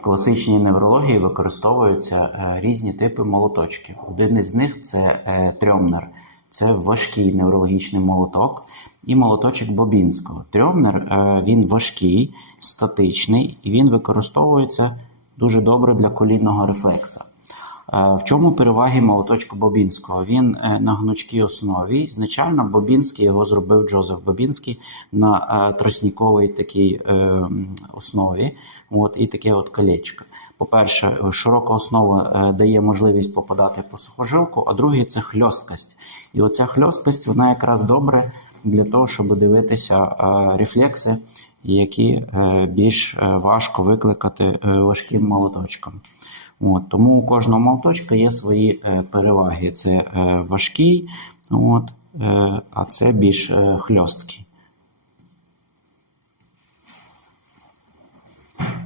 В класичній неврології використовуються е, різні типи молоточків. Один із них це е, трьомнер. Це важкий неврологічний молоток і молоточок Бобінського. Трьомнер е, він важкий, статичний і він використовується дуже добре для колінного рефлекса. В чому переваги молоточка Бобінського? Він е, на гнучкій основі. Ізначально Бобінський його зробив Джозеф Бобінський на е, тросніковій такій е, основі. От, і таке от колечко. По-перше, широка основа дає можливість попадати по сухожилку, а друге це хльосткость. І оця хльосткость вона якраз добре для того, щоб дивитися рефлекси, які е, більш е, важко викликати е, важким молоточком. От, тому у кожного молоточка є свої переваги. Це важкий, от, а це більш хльосткий.